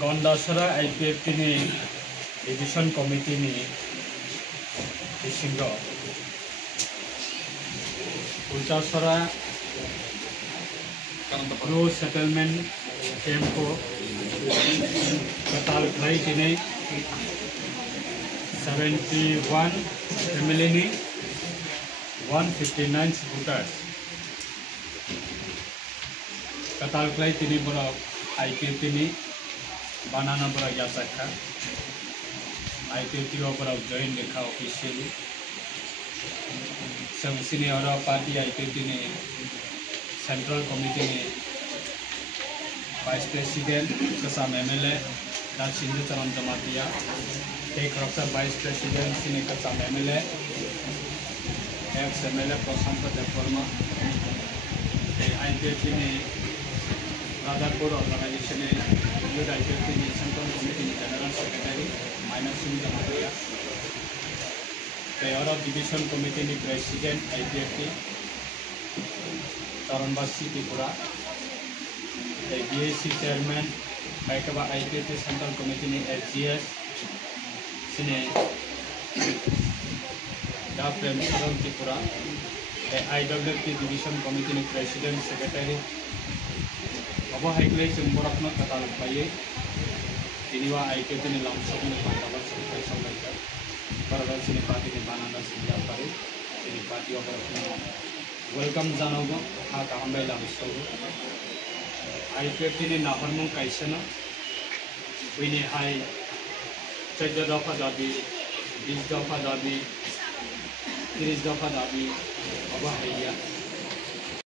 Gondasara IPFT ni Division Committee ni Isingo Ulchasara No Settlement Camp Katal Klai Tine 71 family ni 159 supporters Katal Klai Tine bora IPFT ni Banana bora Yasaka IPFT bora join lekha officially Senior party IPFT ni Central Committee ni Vice President Kasam MLA dan Sindhu Charan Jamatia Ek Raksa Vice President Sini Kasam MLA Ex MLA Prasanta Devarma IPFT ni Radharpur Organization ni Youth IPFT ni Central Committee ni General Secretary Minus Sindhu Jamatia Europe Division Committee ni President IPFT Taranbasi Tripura BAC Chairman Baikaba IPFT Central Committee ni FGS Sini Dapem Saran Tripura IWFT Division Committee ni President Secretary Abo Haiklai Sumborakna Katal Baye Iniwa IPFT ni Lamsok ni Pandawa Secretary Saulaika Paradal Sini Party ni Banana Sinja Pare Sini Party Operation Welcome Janogo ha kahambai Lamsok IPFT ni Naharmung Kaisana Wini Hai 14 দফা দাবি 20 দফা দাবি 30 দফা দাবি অবহাইয়া